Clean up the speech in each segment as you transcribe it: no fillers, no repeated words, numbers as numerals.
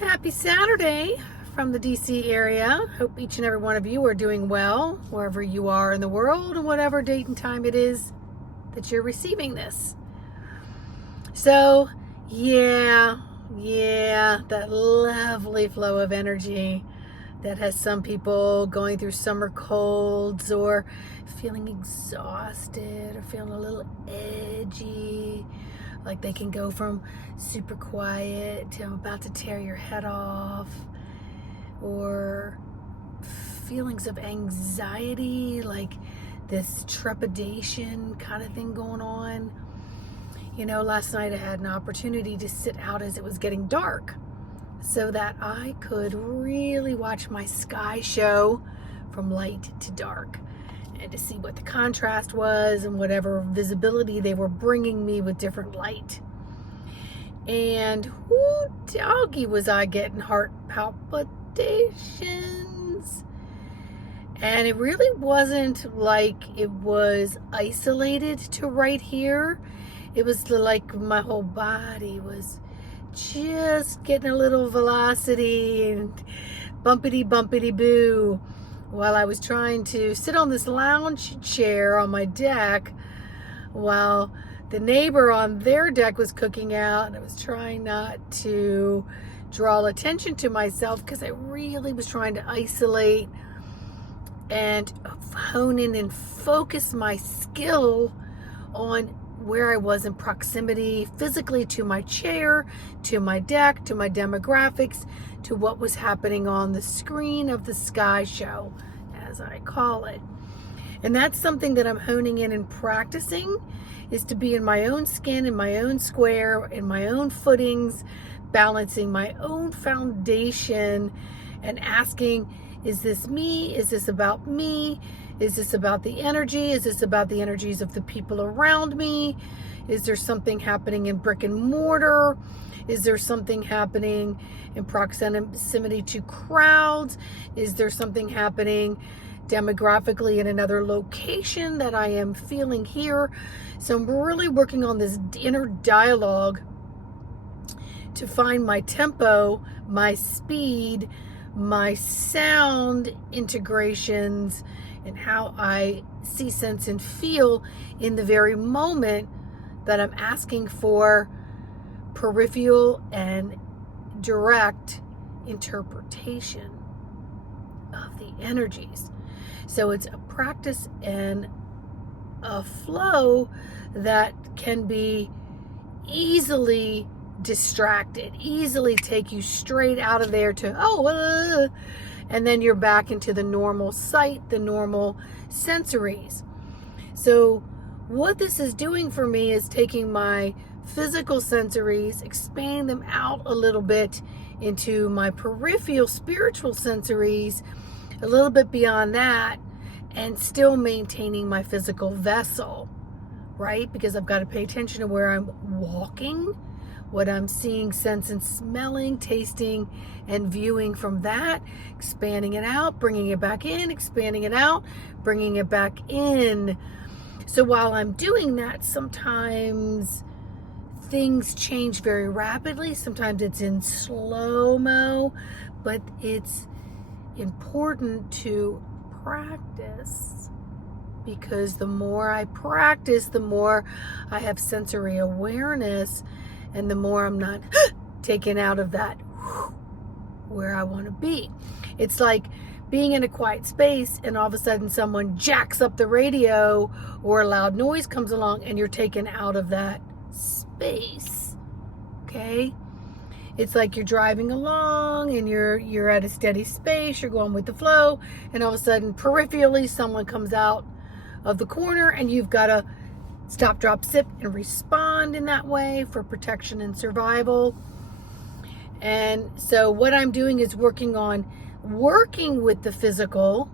Happy Saturday from the DC area. Hope each and every one of you are doing well wherever you are in the world and whatever date and time it is that you're receiving this. So, yeah, that lovely flow of energy that has some people going through summer colds or feeling exhausted or feeling a little edgy. Like they can go from super quiet to I'm about to tear your head off, or feelings of anxiety, like this trepidation kind of thing going on. You know, last night I had an opportunity to sit out as it was getting dark so that I could really watch my sky show from light to dark, and to see what the contrast was and whatever visibility they were bringing me with different light. And whoo, doggy, was I getting heart palpitations. And it really wasn't like it was isolated to right here. It was like my whole body was just getting a little velocity and bumpity boo, while I was trying to sit on this lounge chair on my deck while the neighbor on their deck was cooking out, and I was trying not to draw attention to myself because I really was trying to isolate and hone in and focus my skill on where I was in proximity physically to my chair, to my deck, to my demographics, to what was happening on the screen of the sky show, as I call it. And that's something that I'm honing in and practicing, is to be in my own skin, in my own square, in my own footings, balancing my own foundation and asking, is this me? Is this about me? Is this about the energy? Is this about the energies of the people around me? Is there something happening in brick and mortar? Is there something happening in proximity to crowds? Is there something happening demographically in another location that I am feeling here? So I'm really working on this inner dialogue to find my tempo, my speed, my sound integrations, and how I see, sense, and feel in the very moment that I'm asking for peripheral and direct interpretation of the energies. So it's a practice and a flow that can be easily distracted, easily take you straight out of there to, and then you're back into the normal sight, the normal sensories. So what this is doing for me is taking my physical sensories, expanding them out a little bit into my peripheral spiritual sensories, a little bit beyond that, and still maintaining my physical vessel, right? Because I've got to pay attention to where I'm walking, what I'm seeing, sensing, smelling, tasting, and viewing from that, expanding it out, bringing it back in, expanding it out, bringing it back in. So while I'm doing that, sometimes things change very rapidly. Sometimes it's in slow-mo, but it's important to practice, because the more I practice, the more I have sensory awareness, and the more I'm not taken out of that where I want to be. It's like being in a quiet space and all of a sudden someone jacks up the radio or a loud noise comes along and you're taken out of that space. Okay? It's like you're driving along and you're at a steady space, you're going with the flow, and all of a sudden peripherally someone comes out of the corner and you've got to stop, drop, sip, and respond in that way for protection and survival. And so what I'm doing is working with the physical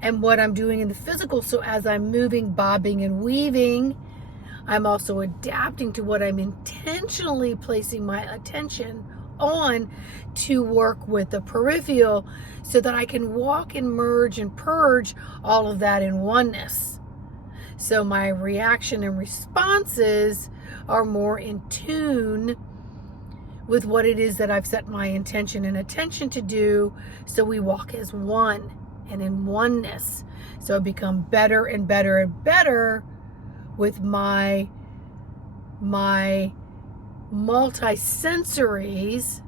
and what I'm doing in the physical. So as I'm moving, bobbing, and weaving, I'm also adapting to what I'm intentionally placing my attention on to work with the peripheral, so that I can walk and merge and purge all of that in oneness. So my reaction and responses are more in tune with what it is that I've set my intention and attention to do, so we walk as one and in oneness. So I become better and better and better with my multi-sensories,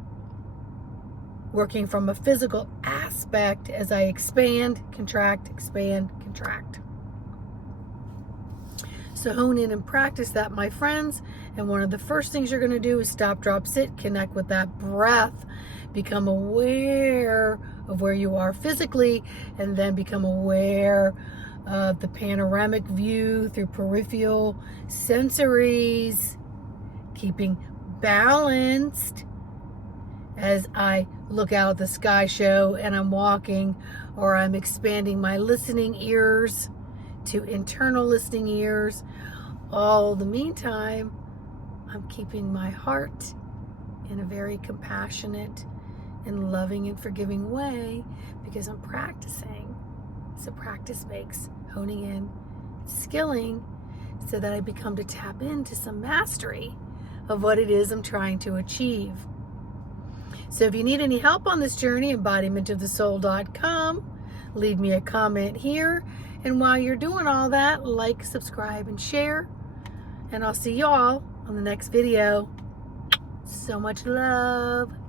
working from a physical aspect as I expand, contract, expand, contract. So hone in and practice that, my friends. And one of the first things you're going to do is stop, drop, sit, connect with that breath, become aware of where you are physically, and then become aware of the panoramic view through peripheral sensories, keeping balanced as I look out at the sky show and I'm walking, or I'm expanding my listening ears to internal listening ears. All the meantime, I'm keeping my heart in a very compassionate and loving and forgiving way, because I'm practicing. So practice makes honing in, skilling, so that I become to tap into some mastery of what it is I'm trying to achieve. So if you need any help on this journey, embodimentofthesoul.com, leave me a comment here. And while you're doing all that, like, subscribe, and share. And I'll see you all on the next video. So much love.